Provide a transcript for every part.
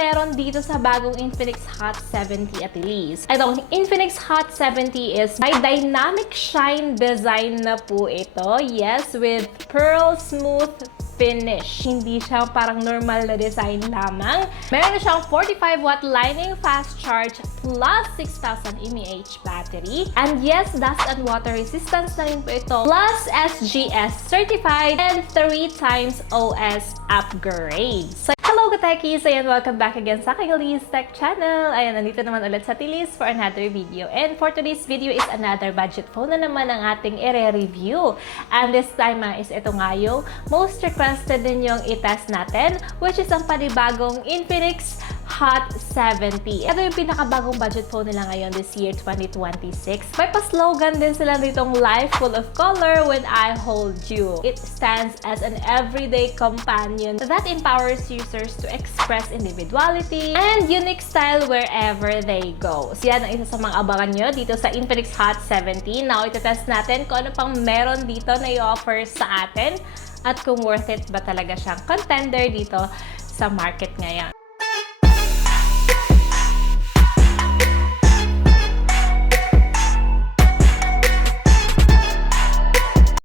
meron dito sa bagong Infinix HOT 70 at least. Itong Infinix HOT 70 is may dynamic shine design na po ito. Yes, with pearl smooth finish. Hindi siya parang normal na design lamang. Meron na siyang 45 watt lightning fast charge plus 6,000 mAh battery. And yes, dust and water resistance na rin po ito. Plus SGS certified and 3 times OS upgrade. So, hello ka-techies! Ayan, welcome back again sa aking Liz Tech channel. Ayan, nandito naman ulit sa Tilis for another video. And for today's video is another budget phone na naman ang ating i-review. And this time is ito nga yung most requested ninyong i-test natin, which is ang panibagong Infinix HOT 70. Ito yung pinakabagong budget phone nila ngayon this year, 2026. May pa-slogan din sila ditong life full of color when I hold you. It stands as an everyday companion that empowers users to express individuality and unique style wherever they go. So yan ang isa sa mga abangan nyo dito sa Infinix HOT 70. Now, itetest natin kung ano pang meron dito na i-offer sa atin at kung worth it ba talaga siyang contender dito sa market ngayon.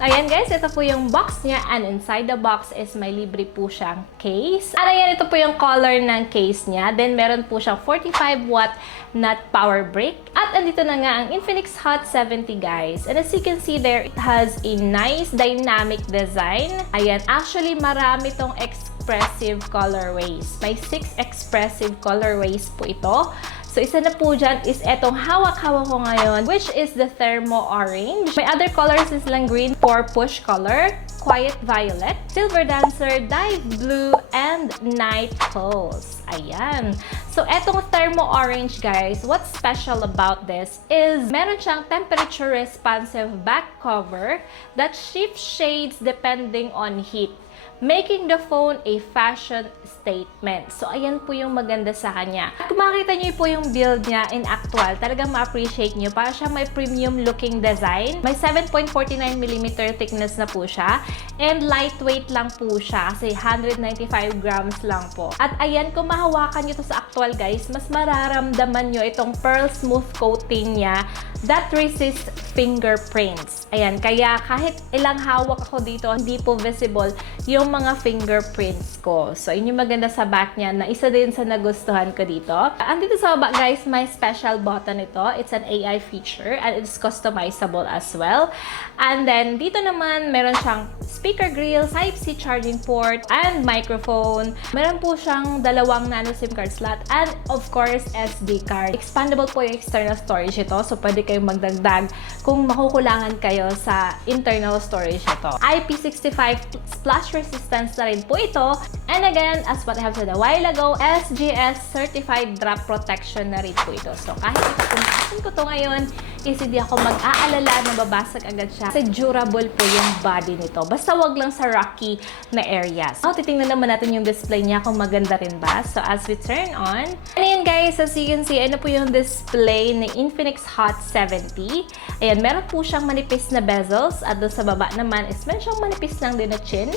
Ayan guys, ito po yung box niya and inside the box is may libre po siyang case. At ayan, ito po yung color ng case niya. Then meron po siyang 45 watt na power brick. At andito na nga ang Infinix HOT 70 guys. And as you can see there, it has a nice dynamic design. Ayan, actually marami tong expressive colorways. May 6 expressive colorways po ito. So, isa na po dyan is etong hawak-hawak ko ngayon, which is the thermo orange. May other colors is lang green for push color, quiet violet, silver dancer, dive blue, and night pulse. Ayan. So, etong thermo orange, guys, what's special about this is meron siyang temperature responsive back cover that shifts shades depending on heat, making the phone a fashion statement. So, ayan po yung maganda sa kanya. At kung makikita nyo po yung build niya in actual, talagang ma-appreciate nyo. Para siya may premium looking design. May 7.49mm thickness na po siya. And lightweight lang po siya. Kasi 195 grams lang po. At ayan, kung mahawakan nyo to sa actual guys, mas mararamdaman nyo itong pearl smooth coating niya that resists fingerprints. Ayan, kaya kahit ilang hawak ako dito, hindi po visible yung mga fingerprints ko. So, yun yung maganda sa back niya na isa din sa nagustuhan ko dito. Andito sa baba, guys, may special button ito. It's an AI feature and it's customizable as well. And then, dito naman, meron siyang speaker grill, Type-C charging port, and microphone. Meron po siyang dalawang nano SIM card slot and, of course, SD card. Expandable po yung external storage ito. So, pwede kayong magdagdag kung makukulangan kayo sa internal storage ito. IP65 splash resistance na rin po ito. And again, as what I have said a while ago, SGS certified drop protection na rin po ito. So kahit ipapungkasin ko to ngayon, is hindi ako mag-aalala na babasag agad siya. Kasi durable po yung body nito. Basta wag lang sa rocky na areas. So, titingnan naman natin yung display niya kung maganda rin ba. So as we turn on, and ayan guys, as you can see, ano po yung display ni Infinix HOT 70. Ayan, meron po siyang manipis na bezels at doon sa baba naman is meron siyang manipis lang din na chin.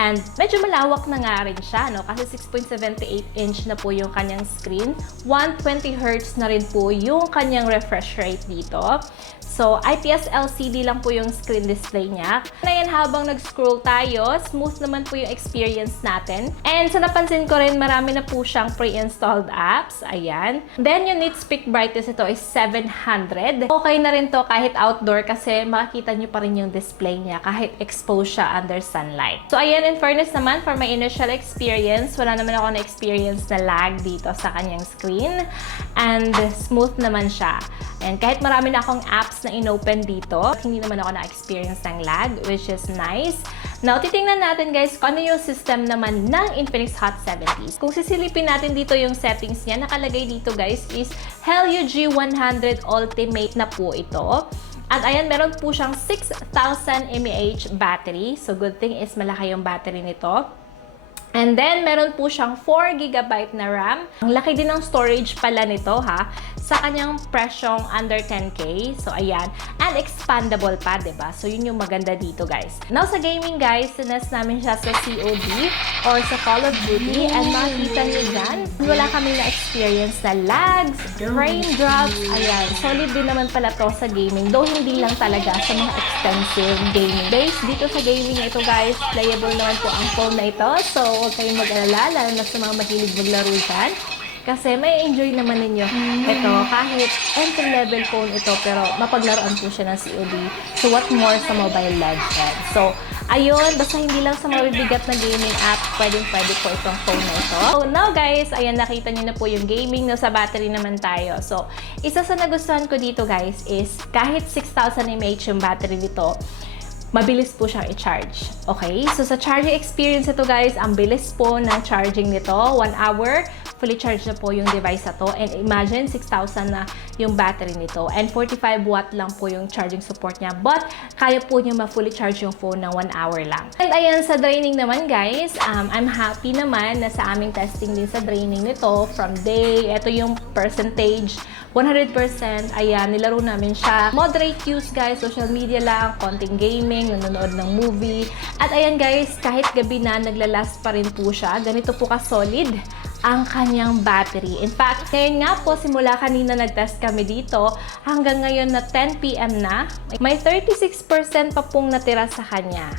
And medyo malawak na nga rin siya, no? Kasi 6.78 inch na po yung kanyang screen. 120 Hz na rin po yung kanyang refresh rate dito. So, IPS LCD lang po yung screen display niya. Ayan, habang nag-scroll tayo, smooth naman po yung experience natin. And sa napansin ko rin, marami na po siyang pre-installed apps. Ayan. Then, yung nits peak brightness ito is 700. Okay na rin to kahit outdoor kasi makikita nyo pa rin yung display niya kahit exposed siya under sunlight. So, ayan, in fairness naman, for my initial experience, wala naman ako na-experience na lag dito sa kanyang screen. And smooth naman siya. And kahit marami na akong apps na inopen dito, hindi naman ako na-experience ng lag, which is nice. Now, titingnan natin guys kung ano yung system naman ng Infinix HOT 70. Kung sisilipin natin dito yung settings niya, nakalagay dito guys is Helio G100 Ultimate na po ito. At ayan, meron po siyang 6,000 mAh battery. So, good thing is malaki yung battery nito. And then, meron po siyang 4GB na RAM. Ang laki din ng storage pala nito, ha? Sa kanyang presyong under 10K. So, ayan. And expandable pa, diba? So, yun yung maganda dito, guys. Now, sa gaming, guys, sinest namin siya sa COD or sa Call of Duty. And makikita nyo dyan, wala kami na-experience na lags, frame drops. Ayan. Solid din naman pala to sa gaming. Though, hindi lang talaga sa mga expensive gaming. Based dito sa gaming na ito, guys, playable naman po ang phone na ito. So, huwag kayong mag-alala, lalo na sa mga mahilig maglaro dyan. Kasi may enjoy naman ninyo ito. Kahit entry-level phone ito, pero mapaglaruan po siya ng COD. So, what more sa Mobile Legends? So, ayun, basta hindi lang sa mabibigat na gaming app, pwedeng-pwede po itong phone na ito. So, now guys, ayan, nakita nyo na po yung gaming. Sa battery naman tayo. So, isa sa nagustuhan ko dito, guys, is kahit 6,000 mAh yung battery nito, mabilis po siyang i-charge. Okay? So, sa charging experience ito, guys, ang bilis po ng charging nito. 1 hour, fully charged na po yung device na to. And imagine, 6,000 na yung battery nito. And 45 watt lang po yung charging support niya. But, kaya po niya ma-fully charge yung phone ng 1 hour lang. And ayan, sa draining naman, guys, I'm happy naman na sa aming testing din sa draining nito from day. Ito yung percentage. 100%. Ayan, nilaro namin siya. Moderate use, guys. Social media lang, konting gaming, nanonood ng movie. At ayan, guys, kahit gabi na, naglalast pa rin po siya. Ganito po ka-solid ang kanyang battery. In fact, ngayon nga po, simula kanina nag-test kami dito, hanggang ngayon na 10 PM na, may 36% pa pong natira sa kanya.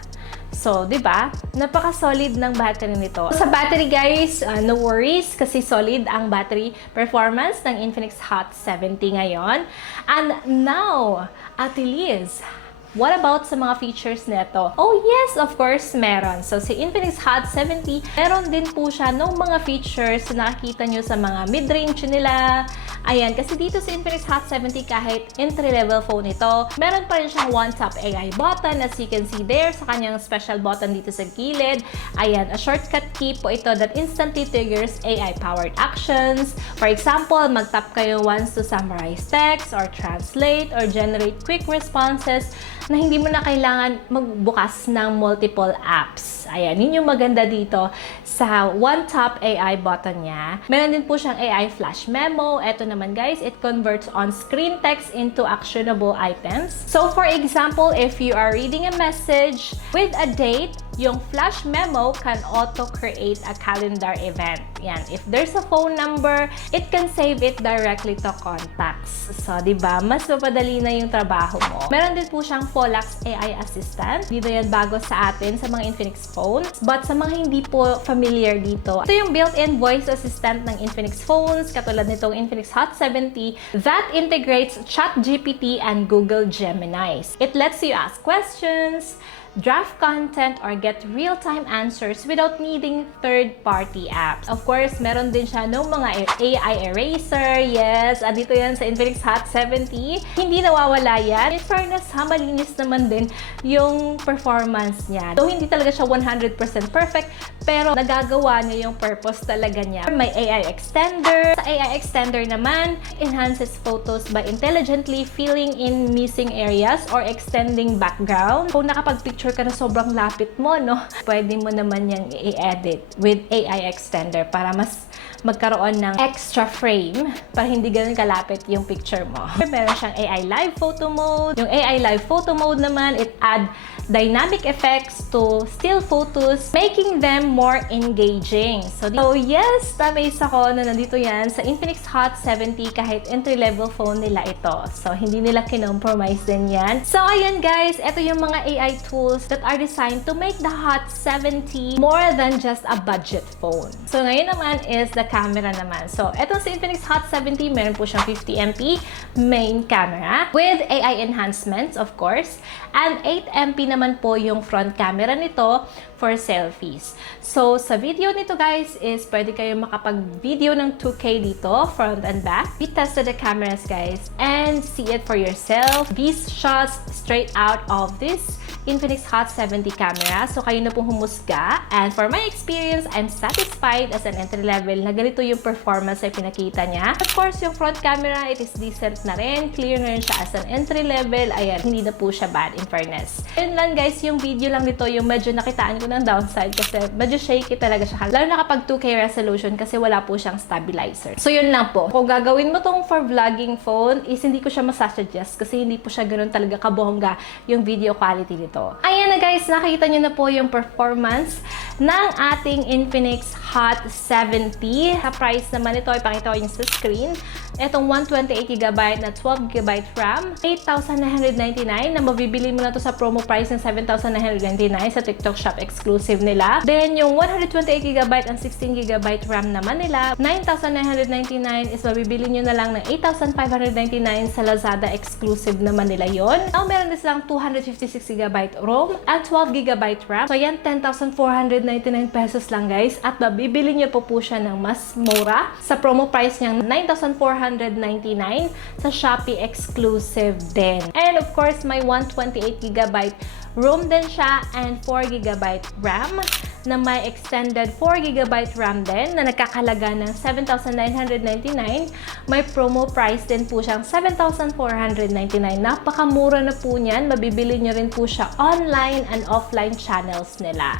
So, di ba? Napaka-solid ng battery nito. Sa battery, guys, no worries kasi solid ang battery performance ng Infinix HOT 70 ngayon. And now, Ate Liz, what about sa mga features nito? Oh yes, of course, meron. So, si Infinix HOT 70, meron din po siya ng mga features na nakikita nyo sa mga mid-range nila. Ayan, kasi dito sa Infinix HOT 70, kahit entry-level phone ito, meron pa rin siyang one-tap AI button as you can see there sa kanyang special button dito sa gilid. Ayan, a shortcut key po ito that instantly triggers AI-powered actions. For example, mag-tap kayo once to summarize text or translate or generate quick responses na hindi mo na kailangan magbukas ng multiple apps. Ayan, yun yung maganda dito sa one-tap AI button niya. Meron din po siyang AI flash memo. Ito naman, guys, it converts on-screen text into actionable items. So, for example, if you are reading a message with a date, yung flash memo can auto-create a calendar event. Yan. If there's a phone number, it can save it directly to contacts. So, di ba? Mas mapadali na yung trabaho mo. Meron din po siyang Folax AI Assistant. Dito yan bago sa atin sa mga Infinix phones. But sa mga hindi po familiar dito, ito yung built-in voice assistant ng Infinix phones, katulad nitong Infinix HOT 70 that integrates ChatGPT and Google Gemini. It lets you ask questions, draft content, or get real-time answers without needing third-party apps. Of course, meron din siya ng mga AI eraser. Yes, dito yan sa Infinix HOT 70. Hindi nawawala yan. In fairness, malinis naman din yung performance niya. So, hindi talaga siya 100% perfect, pero nagagawa niya yung purpose talaga niya. May AI extender. Sa AI extender naman, enhances photos by intelligently filling in missing areas or extending background. Kung nakapag-picture ka na sobrang lapit mo, no? Pwede mo naman yung i-edit with AI extender para mas magkaroon ng extra frame para hindi ganun kalapit yung picture mo. Meron siyang AI live photo mode. Yung AI live photo mode naman, it add dynamic effects to still photos, making them more engaging. So yes, na-amaze ako na nandito yan sa Infinix HOT 70 kahit entry-level phone nila ito. So, hindi nila kinompromise din yan. So, ayun guys, ito yung mga AI tools that are designed to make the HOT 70 more than just a budget phone. So, ngayon naman is the camera naman. So, etong sa Infinix HOT 70, meron po siyang 50MP main camera with AI enhancements, of course. And 8MP naman po yung front camera nito for selfies. So, sa video nito guys is pwede kayo makapag-video ng 2K dito, front and back. We tested the cameras guys and see it for yourself. These shots straight out of this Infinix HOT 70 camera. So, kayo na pong humusga. And for my experience, I'm satisfied as an entry level na ganito yung performance ay pinakita niya. Of course, yung front camera, it is decent na rin. Clear na rin siya as an entry level. Ayan, hindi na po siya bad in fairness. Yun lang guys, yung video lang nito, yung medyo nakitaan ko ng downside kasi medyo shaky talaga siya. Lalo na kapag 2K resolution kasi wala po siyang stabilizer. So yun lang po. Kung gagawin mo tong for vlogging phone is hindi ko siya masasuggest kasi hindi po siya ganoon talaga kabongga yung video quality nito. Ayan na guys, nakita nyo na po yung performance ng ating Infinix HOT 70. Sa price naman ito, ipakita ko yung sa screen. Itong 128GB na 12GB RAM, 8,999 na mabibili mo na to sa promo price ng 7,999 sa TikTok Shop exclusive nila. Then yung 128GB and 16GB RAM naman nila, 9,999 is mabibili nyo na lang ng 8,599 sa Lazada exclusive naman nila yon. Now meron din silang 256GB ROM at 12GB RAM. So yan, 10,499 pesos lang guys. At mabibili nyo po siya ng mas mura sa promo price niyang 9,499 sa Shopee exclusive din. And of course, may 128GB ROM din siya and 4GB RAM na may extended 4GB RAM din na nagkakalaga ng 7,999. May promo price din po siyang 7,499. Napakamura na po niyan. Mabibili nyo rin po siya online and offline channels nila.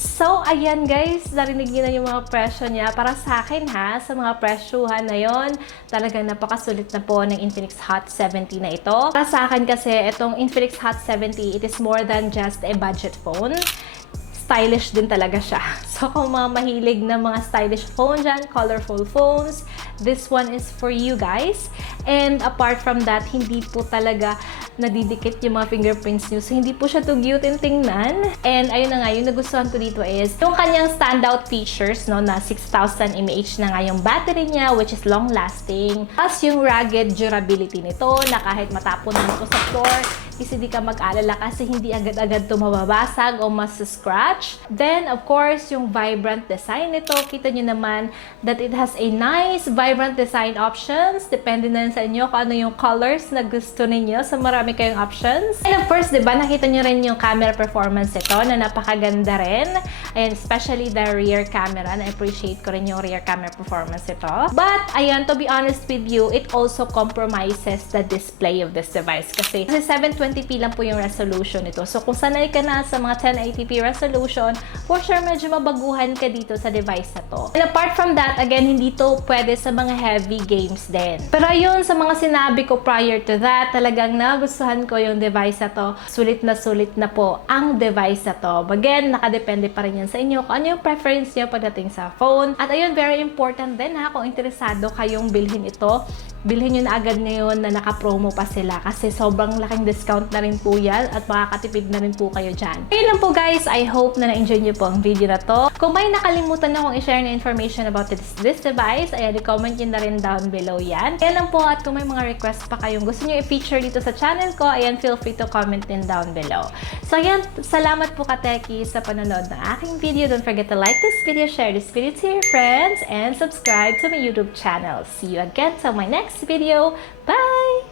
So, ayan guys, narinig niyo na yung mga presyo niya. Para sa akin ha, sa mga presyuhan na yon, talagang napakasulit na po ng Infinix HOT 70 na ito. Para sa akin kasi, itong Infinix HOT 70, it is more than just a budget phone. Stylish din talaga siya. So, kung mga mahilig na mga stylish phone dyan, colorful phones, this one is for you guys. And apart from that, hindi po talaga nadidikit yung mga fingerprints nyo. So, hindi po siya too cute and tingnan. And ayun na nga, yung nagustuhan ko dito is yung kanyang standout features, no, na 6,000 mAh na nga yung battery niya, which is long-lasting. Plus, yung rugged durability nito, na kahit matapon mo ito sa floor, is hindi ka mag-alala kasi hindi agad-agad ito mababasag o mas-scratch. Then, of course, yung vibrant design nito, kita nyo naman that it has a nice, vibrant design options. Depende na sa inyo kung ano yung colors na gusto ninyo. So, marami kayong options. And of course, diba, nakita nyo rin yung camera performance ito na napakaganda rin. And especially the rear camera. Na-appreciate ko rin yung rear camera performance ito. But, ayan, to be honest with you, it also compromises the display of this device. Kasi 720p lang po yung resolution nito. So, kung sanay ka na sa mga 1080p resolution, for sure, medyo mabaguhan ka dito sa device na to. And apart from that, again, hindi to pwede sa mga heavy games din. Pero yun, sa mga sinabi ko prior to that, talagang nagustuhan ko yung device na to. Sulit na po ang device na to. Again, nakadepende pa rin yan sa inyo kung ano yung preference nyo pagdating sa phone. At ayun, very important din ha, kung interesado kayong bilhin ito, bilhin nyo na agad ngayon na naka-promo pa sila kasi sobrang laking discount na rin po yan at makakatipid na rin po kayo dyan. Ayun lang po guys, I hope na na-enjoy nyo po ang video na to. Kung may nakalimutan na akong i-share na information about this device, ayan, i-comment nyo na rin down below yan. Ayan lang po, at kung may mga request pa kayong gusto nyo i-feature dito sa channel ko, ayan, feel free to comment din down below. So ayan, salamat po ka-techie sa panonood ng aking video. Don't forget to like this video, share this video to your friends, and subscribe to my YouTube channel. See you again sa my next video. Bye!